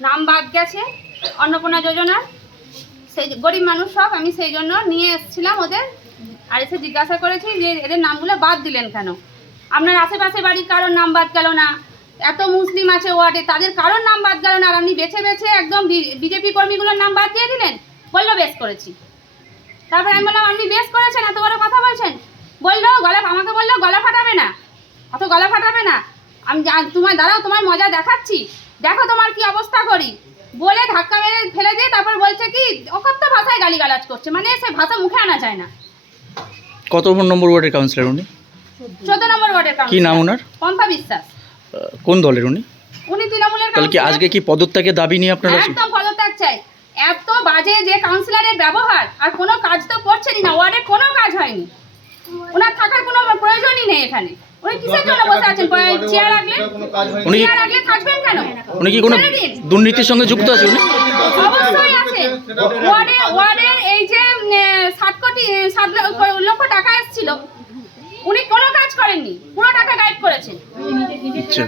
নাম বাদ গেছে অন্নপূর্ণা যোজনার, সেই গরিব মানুষ সব, আমি সেই জন্য নিয়ে এসেছিলাম ওদের, আর এসে জিজ্ঞাসা করেছি যে এদের নামগুলো বাদ দিলেন কেন। আপনার আশেপাশে বাড়ির কারোর নাম বাদ গেল না, এত মুসলিম আছে ওয়ার্ডে তাদের কারোর নাম বাদ গেল না, আর আপনি বেছে বেছে একদম বিজেপি কর্মীগুলোর নাম বাদ দিয়ে দিলেন। বললো বেশ করেছি। তারপর আমি বললাম আপনি বেশ করেছেন, এত বড় কথা বলছেন। বললো আমাকে বললো গলা ফাটাবে না, অত গলা ফাটাবে না, আমি তোমার দাঁড়াও তোমার মজা দেখাচ্ছি, দেখো তোমার কি অবস্থা করি, বলে ধাক্কা মেরে ফেলে দিয়ে তারপর বলছে কি অকথ্য ভাষায় গালিগালাজ করছে, মানে সে ভাষা মুখে আনা যায় না। কত নম্বর ওয়ার্ডের কাউন্সিলর উনি? 14 নম্বর ওয়ার্ডের কি নাম ওনার? পম্পা বিশ্বাস। কোন দলের উনি? উনি তৃণমূলের। তাহলে কি আজকে কি পদত্যাগের দাবি নিয়ে আপনারা? একদম পদত্যাগ চাই। এত বাজে যে কাউন্সিলরের ব্যবহার, আর কোনো কাজ তো করছেনই না, ওয়ার্ডে কোনো কাজ হয়নি, ওনার থাকার কোনো প্রয়োজনই নেই এখানে। উনি কিসের জন্য বসে আছেন? চেয়ার রাখলে থাকবেন কেন? উনি কি কোনো দুর্নীতির সঙ্গে যুক্ত আছে? উনি অবশ্যই আছে। ওয়ার্ডের এই যে 7 লক্ষ টাকা এসেছিল, উনি কোনো কাজ করেননি, পুরো টাকা গায়েব করেছেন। আচ্ছা।